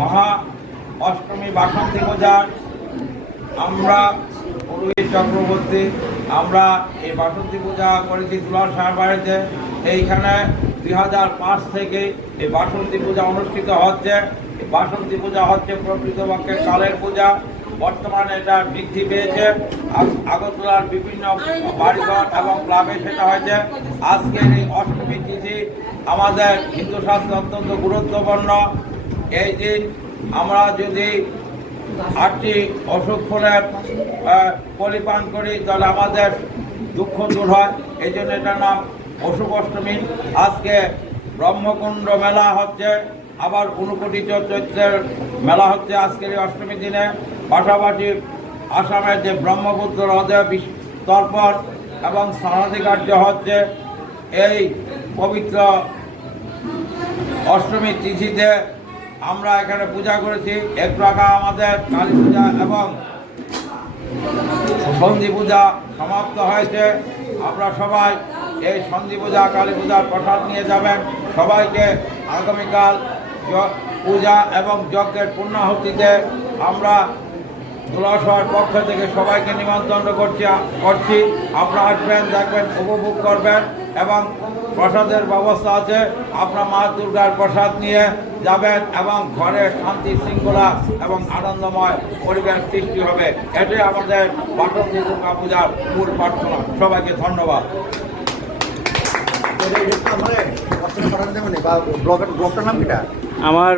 মহা অষ্টমী বাসন্তী পূজার আমরা পুরোহিত চক্রবর্তী আমরা এই বাসন্তী পূজা করেছি দুলাল সাহেব বাড়িতে। এইখানে 2005 থেকে এই বাসন্তী পূজা অনুষ্ঠিত হচ্ছে। এই বাসন্তী পূজা হচ্ছে প্রকৃতপক্ষে কালের পূজা। বর্তমানে এটা বৃদ্ধি পেয়েছে। আগরতলার বিভিন্ন বাড়িঘর এবং ক্লাবে সেটা হয়েছে। আজকের এই অষ্টমী তিথি আমাদের হিন্দু শাস্ত্রে অত্যন্ত গুরুত্বপূর্ণ। এই দিন আমরা যদি 8টি অসুখ ফলের পরিপান করি তাহলে আমাদের দুঃখ দূর হয়। এই জন্য এটার নাম অশুভ অষ্টমী। আজকে ব্রহ্মকুণ্ড মেলা হচ্ছে, আবার ঊনকোটি চৈত্রের মেলা হচ্ছে আজকের এই অষ্টমী দিনে। পাশাপাশি আসামের যে ব্রহ্মপুত্র হ্রদে তর্পণ এবং স্নানাদি কার্য হচ্ছে। এই পবিত্র অষ্টমী তিথিতে আমরা এখানে পূজা করেছি। একটু আগে আমাদের কালী পূজা এবং সন্ধি পূজা সমাপ্ত হয়েছে। আমরা সবাই এই সন্ধি পূজা কালী পূজার প্রসাদ নিয়ে যাবেন। সবাইকে আগামীকাল পূজা এবং যজ্ঞের পূর্ণাহুতিতে আমরা জলাশয়ের পক্ষ থেকে সবাইকে নিমন্ত্রণ করছি। আপনারা আসবেন, দেখবেন, উপভোগ করবেন এবং প্রসাদের ব্যবস্থা আছে। আপনারা মা দুর্গার প্রসাদ নিয়ে যাবেন এবং ঘরে শান্তি শৃঙ্খলা এবং আনন্দময় পরিবেশ সৃষ্টি হবে। এটাই আমাদের বাসন্তী দুর্গা পূজার মূল প্রার্থনা। সবাইকে ধন্যবাদ। আমার